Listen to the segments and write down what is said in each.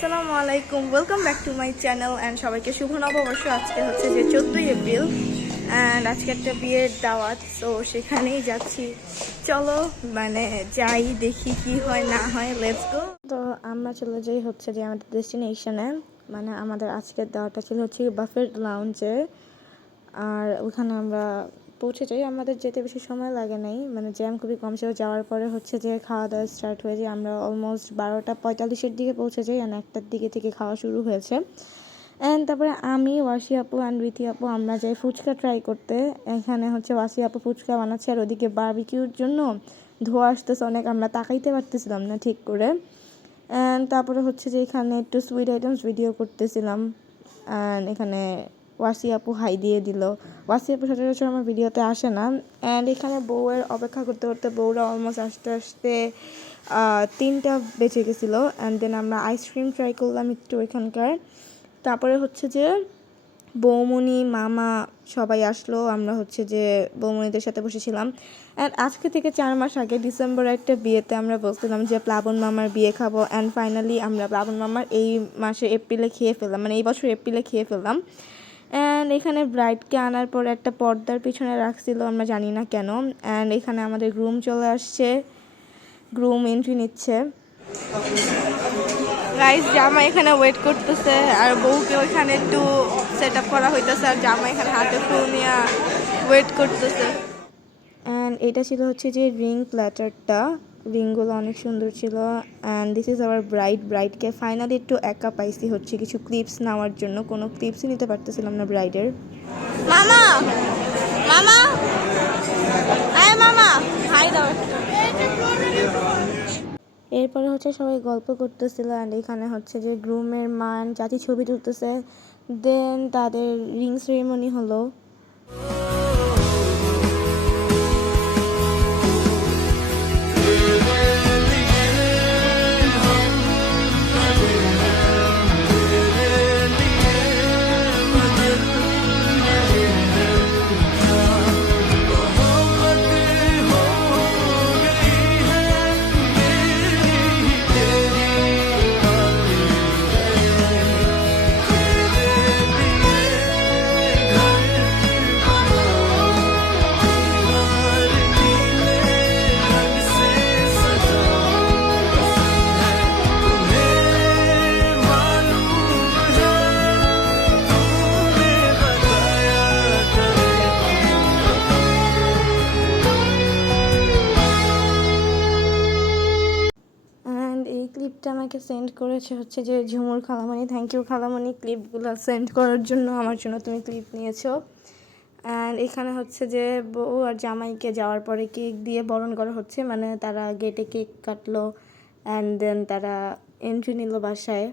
আসসালামু আলাইকুম, welcome back to my channel and সবাইকে শুভ নববর্ষ। আজকে হচ্ছে যে 14ই এপ্রিল অ্যান্ড আজকে একটা বিয়ের দাওয়াত, তো সেখানেই যাচ্ছি। চলো যাই, দেখি কি হয় না হয়, লেটস গো। তো আমরা চলে যাই হচ্ছে যে আমাদের ডেস্টিনেশনে, আমাদের আজকের দাওয়াতটা ছিল হচ্ছে বাফেট লাউঞ্জে। আর ওখানে আমরা পৌঁছে যাই, আমাদের যেতে বেশি সময় লাগে নাই, জ্যাম খুবই কম ছিল। যাওয়ার পরে হচ্ছে যে খাওয়া দাওয়া স্টার্ট হয়ে যায়। আমরা অলমোস্ট 12:45-এর দিকে পৌঁছে যাই অ্যান্ড 1টার দিকে থেকে খাওয়া শুরু হয়েছে। অ্যান্ড তারপরে আমি, ওয়াসি আপু অ্যান্ড রীতি আপু আমরা যাই ফুচকা ট্রাই করতে। এখানে হচ্ছে ওয়াসি আপু ফুচকা বানাচ্ছে আর ওদিকে বারবিকিউর জন্য ধোয়া আসতেছে অনেক, আমরা তাকাইতে পারতেছিলাম না ঠিক করে। অ্যান্ড তারপরে হচ্ছে যে এখানে একটু সুইট আইটেমস ভিডিও করতেছিলাম অ্যান্ড এখানে ওয়াসি আপু হাই দিয়ে দিল। ওয়াসি আপু সচরাচর আমার ভিডিওতে আসে না। অ্যান্ড এখানে বউয়ের অপেক্ষা করতে করতে বউরা অলমোস্ট আসতে আসতে 3টা বেঁচে গেছিলো। অ্যান্ড দেন আমরা আইসক্রিম ট্রাই করলাম একটু এখানকার। তারপরে হচ্ছে যে বৌমনি মামা সবাই আসলো, আমরা হচ্ছে যে বৌমনিদের সাথে বসেছিলাম। অ্যান্ড আজকে থেকে 4 মাস আগে ডিসেম্বরে একটা বিয়েতে আমরা বলছিলাম যে প্লাবন মামার বিয়ে খাবো, অ্যান্ড ফাইনালি আমরা প্লাবন মামার এই মাসে এপ্রিলে খেয়ে ফেললাম, এই বছর এপ্রিলে খেয়ে ফেললাম। অ্যান্ড এখানে ব্রাইডকে আনার পরে একটা পর্দার পিছনে রাখছিল, আমরা জানি না কেন। অ্যান্ড এখানে আমাদের গ্রুম চলে আসছে, গ্রুম এন্ট্রি নিচ্ছে। গাইস জামা এখানে ওয়েট করতেছে আর বউকে ওইখানে একটু সেট আপ করা হইতেছে আর জামা এখানে হাতে ফুল নিয়ে ওয়েট করতেছে। অ্যান্ড এটা ছিল হচ্ছে যে রিং প্ল্যাটারটা, রিংগুলো অনেক সুন্দর ছিল। অ্যান্ড দিস ইজ আওয়ার ব্রাইডকে ফাইনালি একটু একা পাইছি হচ্ছে কিছু ক্লিপস নেওয়ার জন্য, কোনো ক্লিপসই নিতে পারতেছিলাম না ব্রাইডের। মামা মামা আয় মামা হাই দাও। এরপরে হচ্ছে সবাই গল্প করতেছিল অ্যান্ড এখানে হচ্ছে যে গ্রুমের মান চাচি ছবি তুলতেছে, দেন তাদের রিং সেরিমনি হলো। ক্লিপটা আমাকে সেন্ড করেছে হচ্ছে যে ঝুমুর খালামণি, থ্যাংক ইউ খালামণি ক্লিপগুলো সেন্ড করার জন্য, আমার জন্য তুমি ক্লিপ নিয়েছো। অ্যান্ড এখানে হচ্ছে যে বউ আর জামাইকে যাওয়ার পরে কেক দিয়ে বরণ করা হচ্ছে, তারা গেটে কেক কাটলো অ্যান্ড দেন তারা এন্ট্রি নিল বাসায়।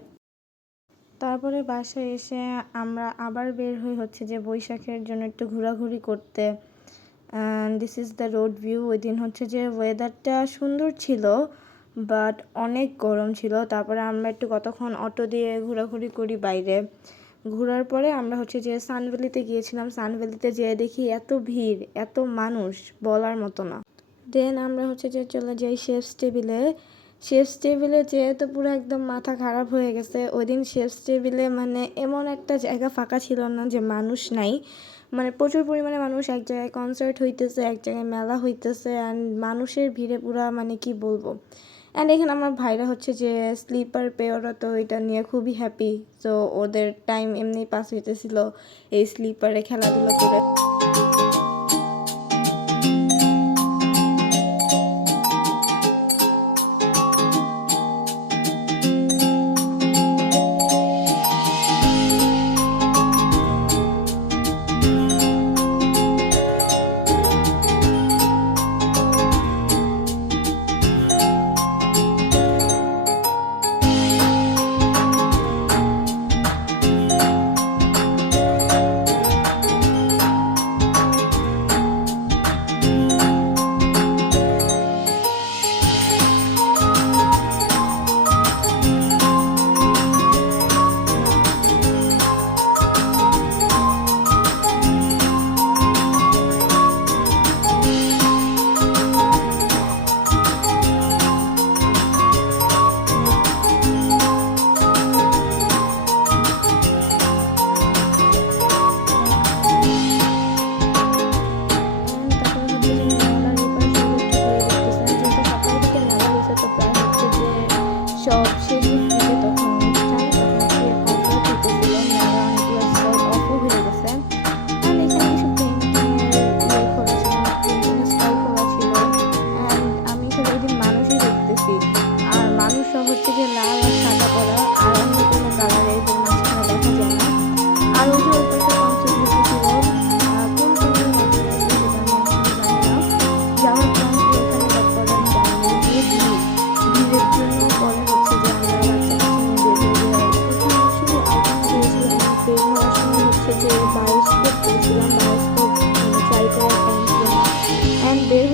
তারপরে বাসায় এসে আমরা আবার বের হই হচ্ছে যে বৈশাখের জন্য একটু ঘোরাঘুরি করতে। And this is the road view. ওই দিন হচ্ছে যে ওয়েদারটা সুন্দর ছিল বাট অনেক গরম ছিল। তারপরে আমরা একটু কতক্ষণ অটো দিয়ে ঘোরাঘুরি করি বাইরে। ঘোরার পরে আমরা হচ্ছে যে সানভ্যালিতে গিয়েছিলাম। সানভ্যালিতে যেয়ে দেখি এত ভিড়, এত মানুষ বলার মতো না। দেন আমরা হচ্ছে যে চলে যাই শেফস টেবিলে। শেফস টেবিলে যেয়ে তো পুরো একদম মাথা খারাপ হয়ে গেছে। ওই দিন শেফস টেবিলে এমন একটা জায়গা ফাঁকা ছিল না যে মানুষ নাই, প্রচুর পরিমাণে মানুষ। এক জায়গায় কনসার্ট হইতেছে, এক জায়গায় মেলা হইতেছে অ্যান্ড মানুষের ভিড়ে পুরা কি বলবো। অ্যান্ড এখানে আমার ভাইরা হচ্ছে যে স্লিপার পেয়ে, ওরা তো এটা নিয়ে খুবই হ্যাপি। তো ওদের টাইম এমনি পাস হইতেছিল এই স্লিপারে খেলাধুলা করে।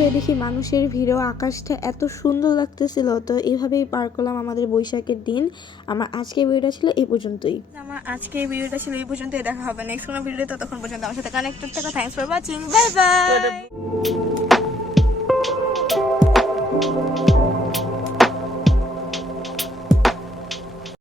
হয়ে দেখি মানুষের ভিড়েও আকাশটা এত সুন্দর লাগতেছিল। তো এইভাবেই পার করলাম আমাদের বৈশাখের দিন। আমার আজকের ভিডিওটা ছিল এই পর্যন্তই। দেখা হবে নেক্সট কোনো ভিডিওতে। তখন পর্যন্ত আমার সাথে কানেক্টেড থাকো। Thanks for watching, bye bye.